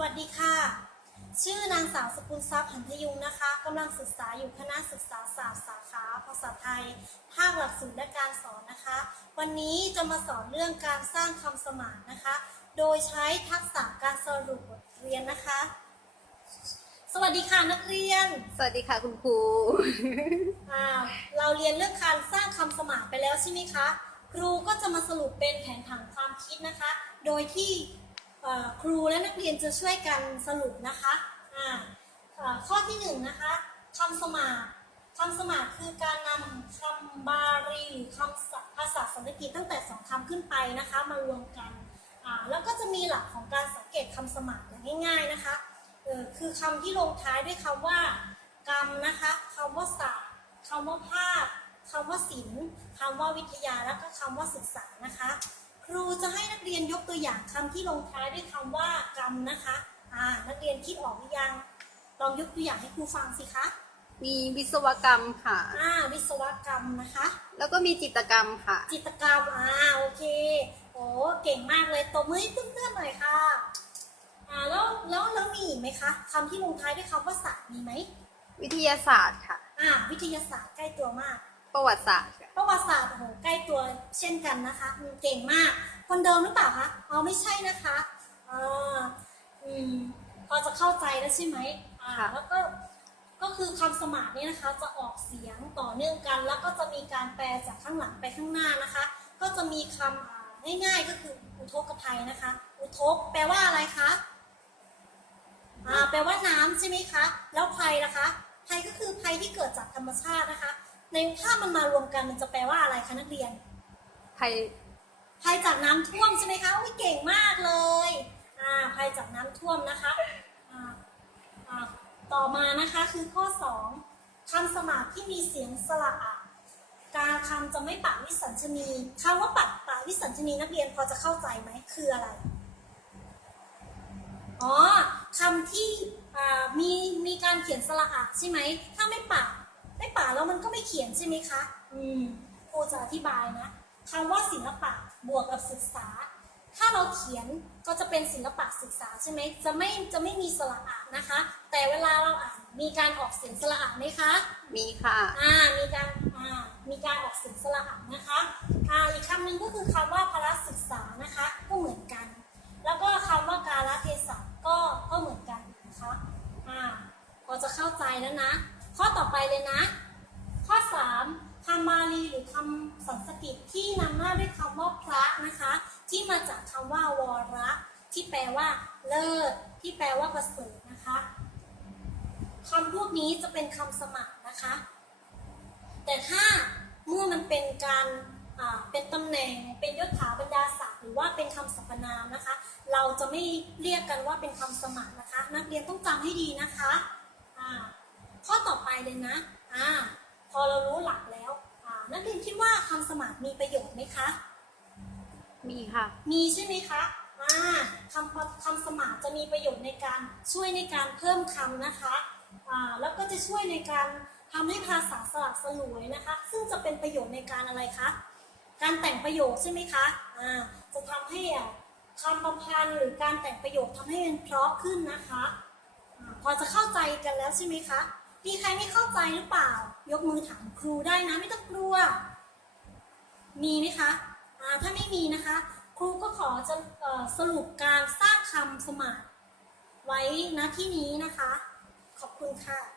วัสดีค่ะ ชื่อนางสาวสกุลทรัพย์หันทยุงนะคะกำลังศึกษาอยู่คณะศึกษาศาสตร์สาขาภาษาไทย ภาคหลักสูตรและการสอนนะคะ วันนี้จะมาสอนเรื่องการสร้างคำสมานนะคะ โดยใช้ทักษะการสรุปบทเรียนนะคะ สวัสดีค่ะนักเรียน สวัสดีค่ะคุณครูอ่าเราเรียนเรื่องการสร้างคำสมานไปแล้วใช่ไหมคะ ครูก็จะมาสรุปเป็นแผนผังความคิดนะคะ โดยที่เอ่อ ครูและนักเรียนจะช่วยกันสรุปนะคะข้อที่หนึ่งนะคะคำสมานคำสมาคือการนำคำบาลีหรือคำภาษาสันสกฤตตั้งแต่สองคำขึ้นไปนะคะมารวมกันแล้วก็จะมีหลักของการสังเกตคำสมาอย่างง่าย ๆนะคะคือคำที่ลงท้ายด้วยคำว่ากรรมนะคะคำว่าศาสตร์คำว่าภาพคำว่าศิลป์คำว่าวิทยาแล้วก็คำว่าศึกษานะคะ ครูจะให้นักเรียนยกตัวอย่างคำที่ลงท้ายด้วยคำว่ากรรมนะคะอ่านักเรียนคิดออกหรือยัง ลองยกตัวอย่างให้ครูฟังสิคะ มีวิศวกรรมค่ะ อ่า วิศวกรรมนะคะ แล้วก็มีจิตรกรรมค่ะ จิตรกรรม อ่า โอเค โอ้เก่งมากเลย ตบมือให้เพื่อนๆหน่อยค่ะ อ่า แล้ว แล้ว แล้วมีอีกไหมคะคำที่ลงท้ายด้วยคำว่าศาสตร์มีไหม วิทยาศาสตร์ค่ะ อ่า วิทยาศาสตร์ใกล้ตัวมาก ประวัติศาสตร์ค่ะประวัติศาสตร์โอ้โหใกล้ตัวเช่นกันนะคะอืมเก่งมาก คนเดิมหรือเปล่าคะอ๋อไม่ใช่นะคะอ่าอืมพอจะเข้าใจแล้วใช่ไหมอ่าค่ะ แล้วก็ก็คือคำสมานเนี่ยนะคะ จะออกเสียงต่อเนื่องกัน แล้วก็จะมีการแปลจากข้างหลังไปข้างหน้านะคะ ก็จะมีคำอ่าง่ายๆก็คืออุทกภัยนะคะ อุทกแปลว่าอะไรคะ อ่าแปลว่าน้ำใช่ไหมคะ แล้วภัยล่ะคะ ภัยก็คือภัยที่เกิดจากธรรมชาตินะคะ ในถ้ามันมารวมกันมันจะแปลว่าอะไรคะนักเรียนภัยภัยจากน้ำท่วมใช่ไหมคะอุ้ยเก่งมากเลย อ่าภัยจากน้ำท่วมนะคะอ่าอ่าต่อมานะคะคือข้อ2คำสมานที่มีเสียงสระอะการคำจะไม่ปะวิสัญชนีคำว่าปัดปะวิสัญชนีนักเรียนพอจะเข้าใจไหมคืออะไร อ๋อคำที่อ่ามีมีการเขียนสระอะใช่ไหมถ้าไม่ปะ ไม่ปะแล้วมันก็ไม่เขียนใช่ไหมคะ อืมครูจะอธิบายนะคำว่าศิลปะบวกกับศึกษา ถ้าเราเขียนก็จะเป็นศิลปะศึกษาใช่ไหมจะไม่จะไม่มีสระอะนะคะ แต่เวลาเราอ่านมีการออกเสียงสระอะไหมคะ มีค่ะ อ่า มีการอ่ามีการออกเสียงสระอะนะคะอ่าอีกคำหนึ่งก็คือคำว่าพละศึกษานะคะก็เหมือนกัน แล้วก็คำว่ากาลเทศะก็ก็เหมือนกันนะคะอ่าพอจะเข้าใจแล้วนะ ข้อต่อไปเลยนะ ข้อ3คำบาลีหรือคำสันสกฤตที่นำหน้าด้วยคำว่าพระนะคะ ที่มาจากคำว่าวระ ที่แปลว่าเลิศที่แปลว่าประเสริฐนะคะคำพวกนี้จะเป็นคำสมานนะคะ แต่ถ้าเมื่อมันเป็นการเป็นตำแหน่งเป็นยศถาบรรดาศักดิ์หรือว่าเป็นคำสรรพนามนะคะ เราจะไม่เรียกกันว่าเป็นคำสมานนะคะ นักเรียนต้องจำให้ดีนะคะ ต่อไปเลยนะอ่าพอเรารู้หลักแล้วอ่านักเรียนคิดว่าคำสมานมีประโยชน์ไหมคะ มีค่ะ มีใช่ไหมคะอ่าคำคำสมานจะมีประโยชน์ในการช่วยในการเพิ่มคำนะคะอ่าแล้วก็จะช่วยในการทำให้ภาษาสลับสลวยนะคะ ซึ่งจะเป็นประโยชน์ในการอะไรคะการแต่งประโยคใช่ไหมคะอ่าจะทำให้อะคำประพันธ์หรือการแต่งประโยคทำให้มันเพราะขึ้นนะคะอาพอจะเข้าใจกันแล้วใช่ไหมคะ มีใครไม่เข้าใจหรือเปล่า ยกมือถามครูได้นะ ไม่ต้องกลัว มีไหมคะะถ้าไม่มีนะคะ ครูก็ขอจะอสรุปการสร้างคำสมานไว้ณที่นี้นะคะ ขอบคุณค่ะ